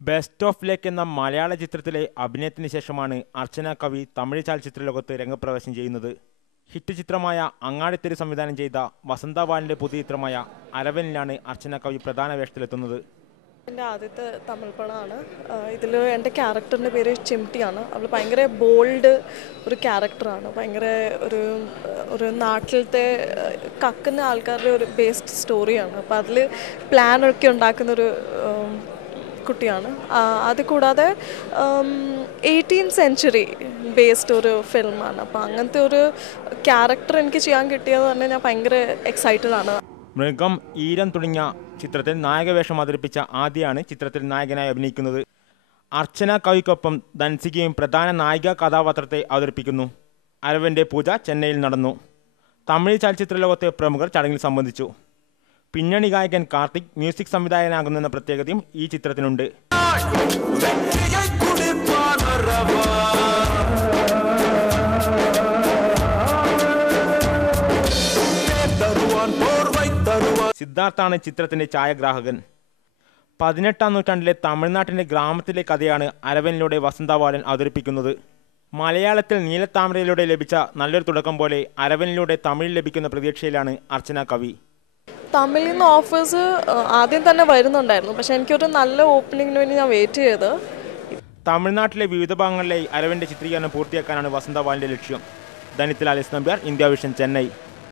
Best of luck എന്ന മലയാള ചിത്രത്തിലെ അഭിനയത്തിന് ശേഷമാണ് അർച്ചന കവി തമിഴ് ചലച്ചിത്ര ലോകത്ത് രംഗപ്രവേശം ചെയ്യുന്നത്. ഹിറ്റ് ചിത്രമായ അങ്ങാടിത്തെരു സംവിധാനം ചെയ്ത വസന്ത ബാലൻ്റെ പുതിയ ചിത്രമായ അരവനിലാണ് അർച്ചന കവി പ്രധാന വേഷത്തിലെത്തുന്നത്. എൻ്റെ ആദ്യത്തെ തമിഴ് പടമാണ്. ഇതിൽ എൻ്റെ ക്യാരക്ടറിൻ്റെ പേര് ചിംട്ടിയാണ്. അവൾ ഭയങ്കര ബോൾഡ് ഒരു ക്യാരക്ടറാണ്. ഭയങ്കര ഒരു നാട്ടിലത്തെ കക്കുന്ന ആൾക്കാരുടെ ഒരു ബേസ്ഡ് സ്റ്റോറിയാണ്. അപ്പോൾ അതിൽ പ്ലാനൊക്കെ ഉണ്ടാക്കുന്നൊരു കുട്ടിയാണ്. അത് കൂടാതെ 18th സെഞ്ച്വറി ബേസ്ഡ് ഒരു ഫിലിമാണ്. അപ്പോൾ അങ്ങനത്തെ ഒരു ക്യാരക്ടർ എനിക്ക് ചെയ്യാൻ കിട്ടിയത് തന്നെ ഞാൻ ഭയങ്കര എക്സൈറ്റഡ് ആണ്. മൃഗം, ഈരം തുടങ്ങിയ ചിത്രത്തിൽ നായകവേഷം അവതരിപ്പിച്ച ആദ്യയാണ് ചിത്രത്തിൽ നായകനായി അഭിനയിക്കുന്നത്. അർച്ചന കവിക്കൊപ്പം ധൻസികയും പ്രധാന നായിക കഥാപാത്രത്തെ അവതരിപ്പിക്കുന്നു. അരവൻ്റെ പൂജ ചെന്നൈയിൽ നടന്നു. തമിഴ് ചലച്ചിത്ര ലോകത്തെ പ്രമുഖർ ചടങ്ങിൽ സംബന്ധിച്ചു. പിന്നണി ഗായകൻ കാർത്തിക് മ്യൂസിക് സംവിധായകനാകുന്നെന്ന പ്രത്യേകതയും ഈ ചിത്രത്തിനുണ്ട്. സിദ്ധാർത്ഥാണ് ചിത്രത്തിന്റെ ഛായാഗ്രാഹകൻ. 18ാം നൂറ്റാണ്ടിലെ തമിഴ്നാട്ടിന്റെ ഗ്രാമത്തിലെ കഥയാണ് അരവനിലൂടെ വസന്ത ബാലൻ അവതരിപ്പിക്കുന്നത്. മലയാളത്തിൽ നീലത്താമരയിലൂടെ ലഭിച്ച നല്ലൊരു തുടക്കം പോലെ അരവനിലൂടെ തമിഴിൽ ലഭിക്കുന്ന പ്രതീക്ഷയിലാണ് അർച്ചന കവി. തമിഴിൽ നിന്ന് ഓഫേഴ്സ് ആദ്യം തന്നെ വരുന്നുണ്ടായിരുന്നു. പക്ഷെ എനിക്കൊരു നല്ല ഓപ്പണിങ്ങിന് വേണ്ടി ഞാൻ വെയിറ്റ് ചെയ്ത്. തമിഴ്നാട്ടിലെ വിവിധ ഭാഗങ്ങളിലെ അരവന്റെ ചിത്രീകരണം പൂർത്തിയാക്കാനാണ് വസന്ത ബാലന്റെ ലക്ഷ്യം. ധനിത്തിൽ Alice Nambiar, India Vision, Chennai.